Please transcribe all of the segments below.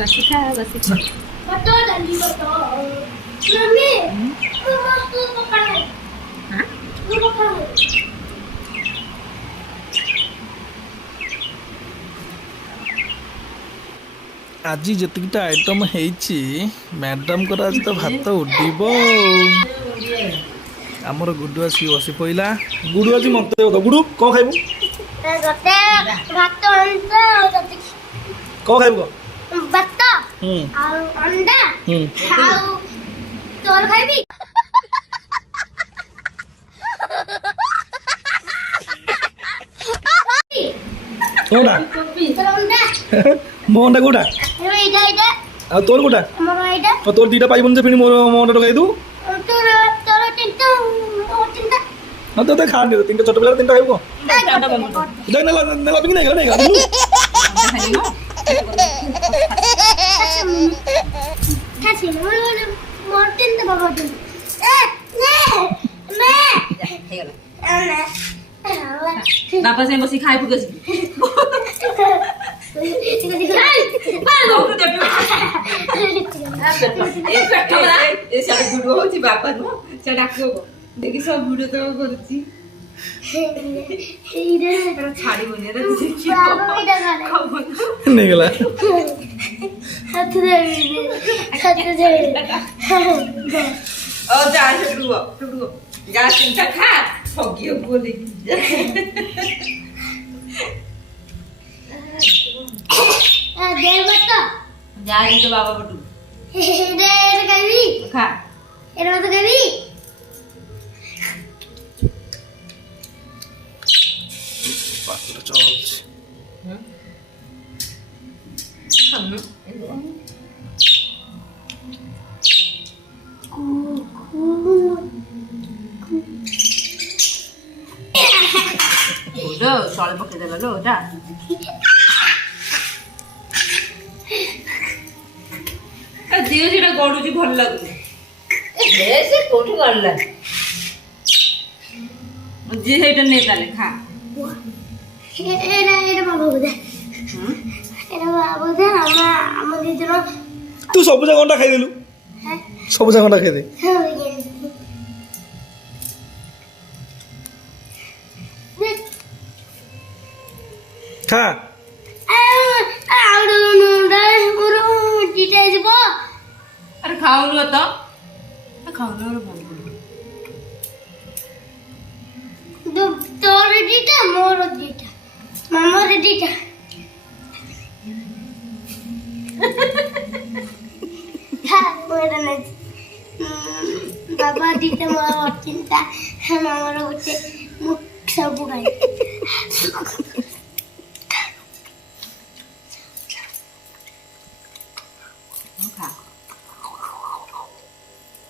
बसी खा बसी खा बतो जल्दी बतो मम्मी तू मस्त पकड़ है हां तू पकड़ है आज जतिकटा आइटम हेची मैडम को आज तो भात उड्डीब आमर गुडू आसी बसी पइला गुडू आज मत गुडू कौन खाइबू गते भात अंडा जति कौन खाइबू भात आ अंडा आ तोर खाइबी कोडा तोर अंडा मोंडा कोडा एइडा एइडा आ तोर कोडा हमर एइडा और तोर दीटा पाइबन जे फिनी मोर मोंडा तो खाइ दू तोर तोर तिनटा मोर तिनटा हां तो खा दे तीनटा छोट बेला तीनटा खाइबू देख नेला नेला बिंग नहीं गला खासी मोर तिनटा बाबा दिन ए ने बापा से बसी खाइ पुगस बापा नु से डाको देखि सब वीडियो तो करछि छाड़ी बने रे नहीं गला हाथ दे ओ जा टुटुओ जा चिंता खा फगियो बोले दे बता जा रे तो बाबा बटू दे कभी खा एरो तो कभी पात्र चल हम ओडो सॉल पके देला लो ओटा दियो जेटा गडुची भल लागु ए से कोठी गडला जे हेटा ने ताले खा एरा बाबा दे एरा बाबा दे हम दिदरो तू सब जगह खाइ देलु हैं सब जगह खाइ दे खा अरे खाउनु त खाउनु रे बोल तोर दीटा मोर दीटा मामार दीटा बाबा दीटा मोर चिंता मामार गोटे मुख सब गाई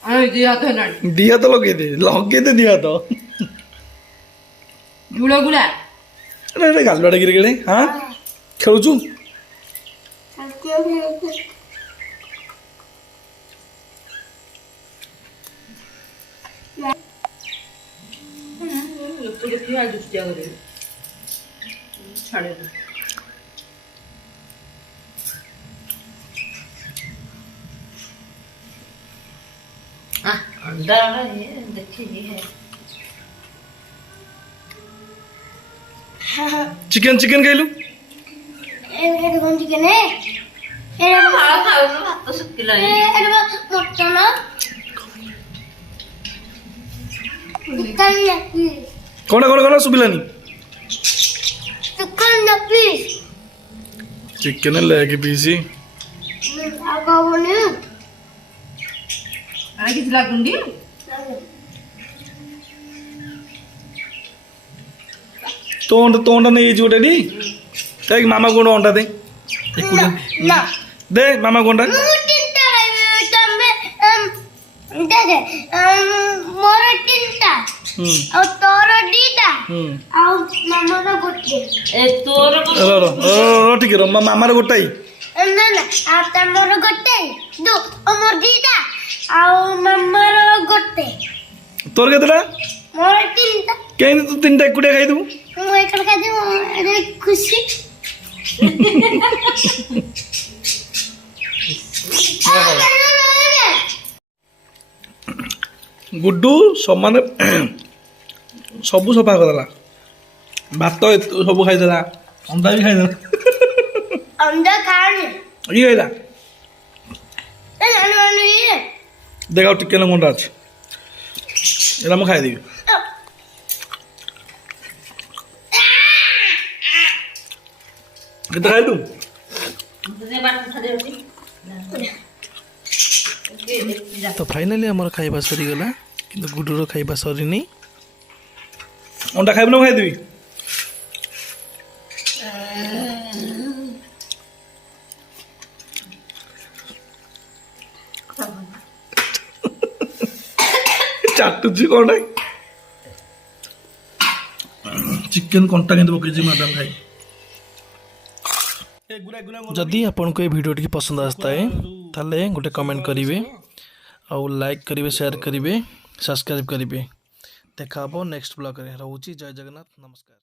अरे दिया तो ना दिया तो लगे दे दिया तो गुड़ा गुड़ा अरे अरे गालवाड़ा गिर गए हाँ खेलुचु छाड़े अंडा ये देखिए ये है चिकन चिकन खाइलु एरे कोन चिकन है एरे हां खाउनु भात सुकिला एरे मटन चिकन नपी कोना सुबिलानी चिकन नपी चिकन लेग पीसी आगा बने अरे किछ लागुंडी तोंड नहीं जोटे दी एक मामा को अंडा दे ना दे मामा को अंडा मुटिंटा तमे दे मोर टिंटा और तोर दीटा और मामार गोटे ए तोर रो ठीक है मामार गोटाई ना ना आ तमर गोटे दो मोर दीटा और मामार गोटे तोर केतला मोर टिंटा कहीं तू तीन टाइम कुड़े खाई दू ମୁଁ ଏକଲା ଖାଇଦେବି ମୁଁ ଏରେ ଖୁସି गुड्डू समान सब सफा करदेला भात सब खाईदेला अंडा भी खाईदेला अंडा खाने ये खाईला ए नानी ये देखा टिके ना अंडा अच्छे एला मैं खाई देवी केते खाइलु तो फाइनली आमर खाइबा सरीगला कि गुडुर खाइबा सरीनी अंडा खाइब ना खाई देवी चाटुची कौन चिकेन कंटा के पकई मैडम खाई जदि आपन को ये वीडियो पसंद आता है ताले गोटे कमेंट करेंगे और लाइक करेंगे शेयर करेंगे सब्सक्राइब करेंगे देखा नेक्स्ट ब्लॉग रोची जय जगन्नाथ नमस्कार।